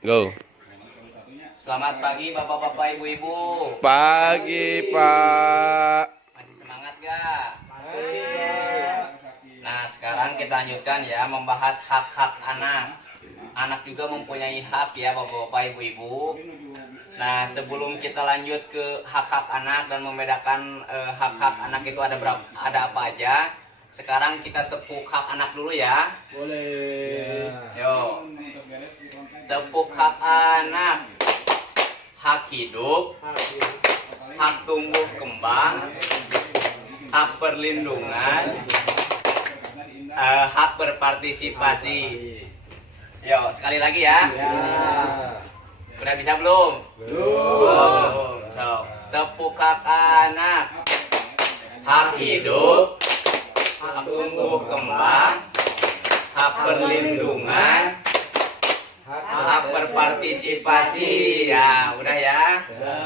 Go. Selamat pagi Bapak-bapak, Ibu-ibu. Pagi, Pak. Masih semangat gak? Masih, Pak. Nah, sekarang kita lanjutkan ya membahas hak-hak anak. Anak juga mempunyai hak ya Bapak-bapak, Ibu-ibu. Nah, sebelum kita lanjut ke hak-hak anak dan membedakan hak-hak anak itu ada apa aja. Sekarang kita tepuk hak anak dulu ya. Boleh. Yo. Tepuk hak anak. Hak hidup, hak tumbuh kembang, hak perlindungan, hak berpartisipasi. Yo, sekali lagi ya. Ya. Udah bisa belum? Belum. So, tepuk hak anak, hak hidup, hak tumbuh kembang, hak perlindungan, hak berpartisipasi. Ya, udah ya. Ya.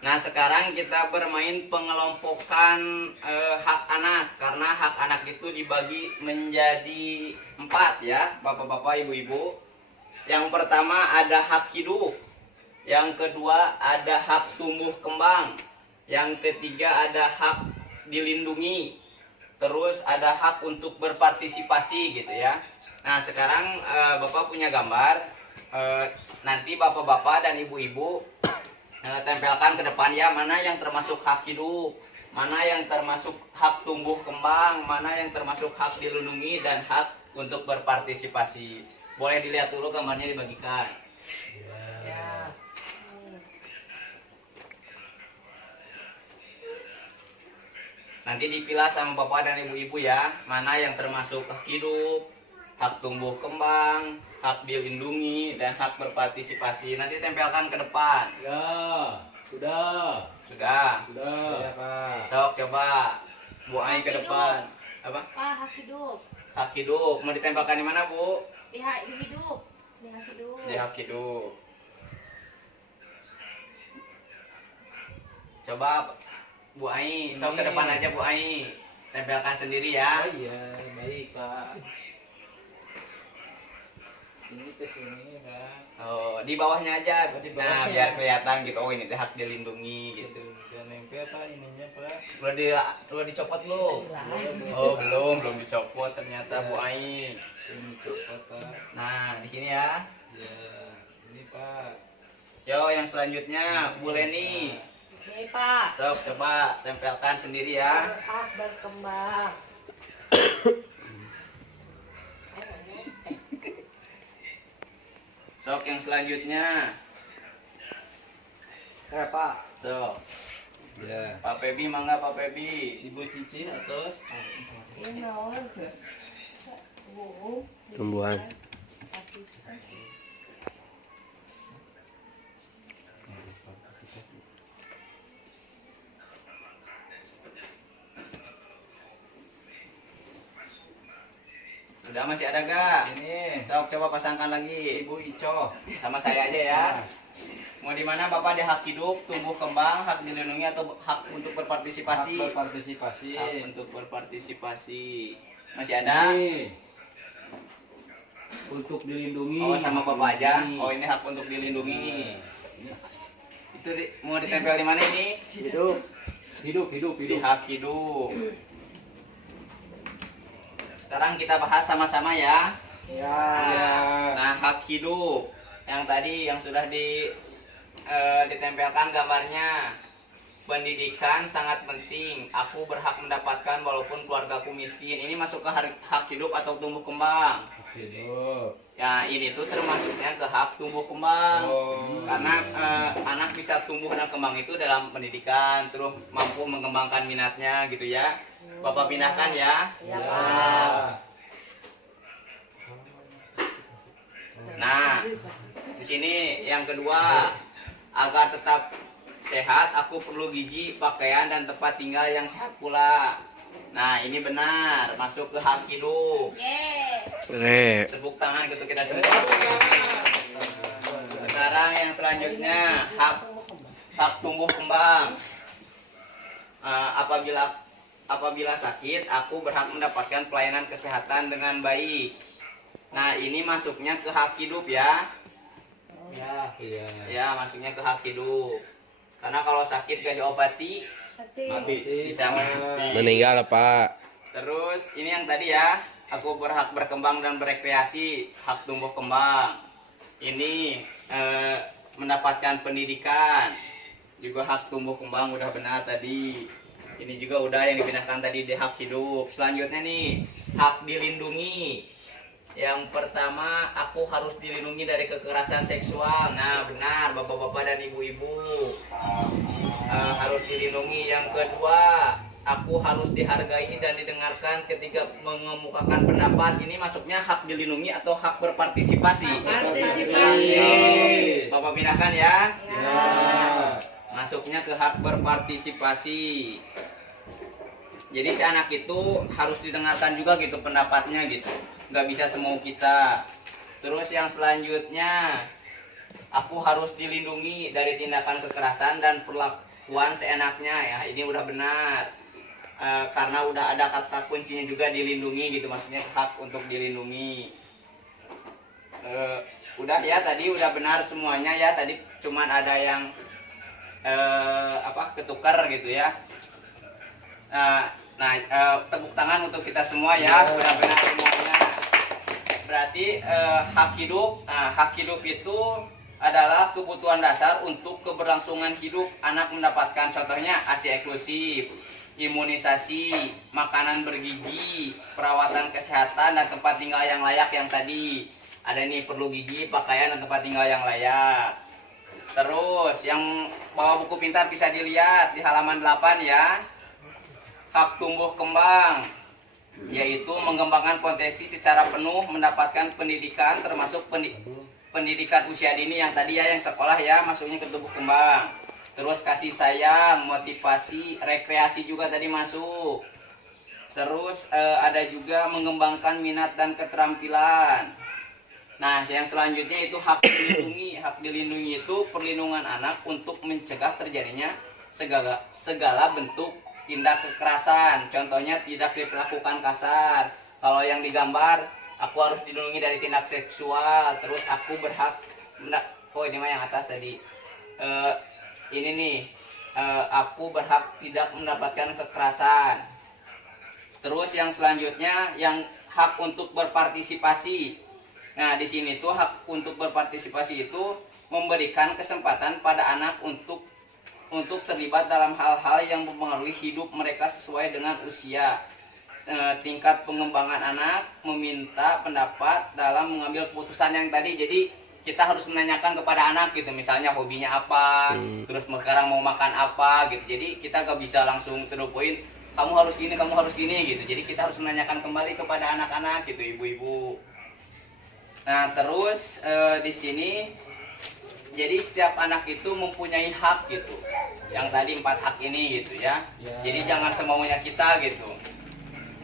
Nah, sekarang kita bermain pengelompokan hak anak, karena hak anak itu dibagi menjadi 4 ya, bapak-bapak, ibu-ibu. Yang pertama ada hak hidup, yang kedua ada hak tumbuh kembang, yang ketiga ada hak dilindungi, terus ada hak untuk berpartisipasi gitu ya. Nah, sekarang bapak punya gambar, nanti bapak-bapak dan ibu-ibu tempelkan ke depan ya, mana yang termasuk hak hidup, mana yang termasuk hak tumbuh kembang, mana yang termasuk hak dilindungi dan hak untuk berpartisipasi. Boleh dilihat dulu gambarnya dibagikan. Ya. Nanti dipilah sama bapak dan ibu-ibu ya, mana yang termasuk hak hidup, hak tumbuh kembang, hak dilindungi, dan hak berpartisipasi. Nanti tempelkan ke depan. Ya. Sudah. Sudah. Sudah. Ya, Pak. Sok coba Bu Ai ke depan. Apa? Pak, hak hidup. Hak hidup. Mau ditempelkan di mana, Bu? Di hak hidup. Di hak hidup. Di hak hidup. Coba Bu Ai, sok ke depan aja Bu Ai. Tempelkan sendiri ya. Oh iya, baik, Pak. Ini ke sini, Pak. Oh, di bawahnya aja. Oh, di Nah, bawahnya. biar kelihatan gitu. Oh, ini teh hak dilindungi gitu. Udah nempel, Pak, ininya, Pak. Udah dicopot belum? Oh, belum dicopot ternyata Bu Ai. Ini copot, Pak. Nah, di sini ya. Ya. Ini, Pak. Yo, yang selanjutnya Bu Leni. Nih, Pak. Sok coba tempelkan sendiri ya. Hak berkembang. Sok yang selanjutnya. Pak. Sok. Ya. Pak Pebi, mangga Pak Pebi. Ibu Cici atau Ini naon? Bu. Tumbuhan. Udah masih ada gak? ini Sok coba pasangkan lagi. Ibu Ico. Sama saya aja ya. Mau di mana Bapak? Di hak hidup, tumbuh kembang, hak dilindungi atau hak untuk Hak berpartisipasi? berpartisipasi. Hak untuk berpartisipasi. Masih ada? Ini. Untuk dilindungi. Oh, sama Bapak aja. Oh, ini hak untuk dilindungi. Itu mau ditempel di mana ini? Hidup. Hidup. Di hak hidup. Sekarang kita bahas sama-sama ya. Ya. Nah, hak hidup yang tadi yang sudah ditempelkan gambarnya. Pendidikan sangat penting. Aku berhak mendapatkan walaupun keluargaku miskin. Ini masuk ke hak hidup atau tumbuh kembang? Hidup. Ya, ini tuh termasuknya ke hak tumbuh kembang. Oh. Karena anak bisa tumbuh dan kembang itu dalam pendidikan, terus mampu mengembangkan minatnya gitu ya. Bapak pindahkan ya. Ya, Ya. Pak. Nah, di sini yang kedua, agar tetap sehat, aku perlu gizi, pakaian, dan tempat tinggal yang sehat pula. Nah, ini benar, masuk ke hak hidup. Yeay. Tepuk tangan gitu kita semua. Sekarang yang selanjutnya, hak tumbuh kembang. Apabila sakit, aku berhak mendapatkan pelayanan kesehatan dengan baik. Nah, ini masuknya ke hak hidup ya. Iya. Ya, masuknya ke hak hidup. Karena kalau sakit gak diobati, Mati. bisa mati. Meninggal Pak. Terus ini yang tadi ya, aku berhak berkembang dan berekreasi, hak tumbuh kembang. Ini mendapatkan pendidikan, juga hak tumbuh kembang udah benar tadi. Ini juga udah yang dipindahkan tadi di hak hidup. Selanjutnya nih, hak dilindungi. Yang pertama, aku harus dilindungi dari kekerasan seksual. Nah, benar bapak-bapak dan ibu-ibu. Harus dilindungi. Yang kedua, aku harus dihargai dan didengarkan ketika mengemukakan pendapat. Ini masuknya hak dilindungi atau hak berpartisipasi? Partisipasi. Bapak pindahkan ya. Ya. Masuknya ke hak berpartisipasi. Jadi si anak itu harus didengarkan juga gitu pendapatnya gitu. Nggak bisa semau kita. Terus yang selanjutnya, aku harus dilindungi dari tindakan kekerasan dan perlakuan seenaknya ya. Ini udah benar. Karena udah ada kata kuncinya juga dilindungi gitu, maksudnya hak untuk dilindungi. Udah ya, tadi udah benar semuanya ya. Tadi cuman ada yang ketukar gitu ya. Tepuk tangan untuk kita semua ya, udah benar semuanya. Berarti hak hidup. Hak hidup itu adalah kebutuhan dasar untuk keberlangsungan hidup. Anak mendapatkan contohnya ASI eksklusif, imunisasi, makanan bergizi, perawatan kesehatan, dan tempat tinggal yang layak yang tadi. Ada nih perlu gizi, pakaian, dan tempat tinggal yang layak. Terus yang bawa buku pintar bisa dilihat di halaman 8 ya. Hak tumbuh kembang, yaitu mengembangkan potensi secara penuh, mendapatkan pendidikan termasuk pendidikan usia dini yang tadi ya, yang sekolah ya, masuknya ke tumbuh kembang. Terus kasih sayang, motivasi, rekreasi juga tadi masuk. Terus ada juga mengembangkan minat dan keterampilan. Nah, yang selanjutnya itu hak dilindungi. Hak dilindungi itu perlindungan anak untuk mencegah terjadinya segala bentuk tindak kekerasan. Contohnya tidak diperlakukan kasar. Kalau yang digambar, aku harus dilindungi dari tindak seksual. Terus aku berhak ini mah yang atas tadi. Ini nih, aku berhak tidak mendapatkan kekerasan. Terus yang selanjutnya yang hak untuk berpartisipasi. Nah, di sini tuh hak untuk berpartisipasi itu memberikan kesempatan pada anak untuk terlibat dalam hal-hal yang mempengaruhi hidup mereka sesuai dengan usia, tingkat pengembangan anak, meminta pendapat dalam mengambil keputusan yang tadi. Jadi kita harus menanyakan kepada anak gitu, misalnya hobinya apa, terus sekarang mau makan apa gitu. Jadi kita gak bisa langsung to the point, kamu harus gini gitu. Jadi kita harus menanyakan kembali kepada anak-anak gitu, ibu-ibu. Nah, terus di sini jadi setiap anak itu mempunyai hak gitu. Yang tadi 4 hak ini gitu ya. Jadi jangan semaunya kita gitu.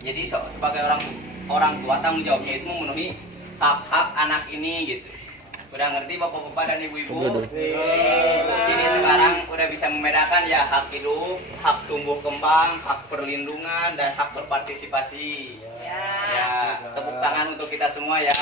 Jadi sebagai orang tua tanggung jawabnya itu memenuhi hak-hak anak ini gitu. Udah ngerti bapak-bapak dan ibu-ibu? Jadi sekarang udah bisa membedakan ya hak hidup, hak tumbuh kembang, hak perlindungan, dan hak berpartisipasi. Ya, tepuk tangan untuk kita semua ya.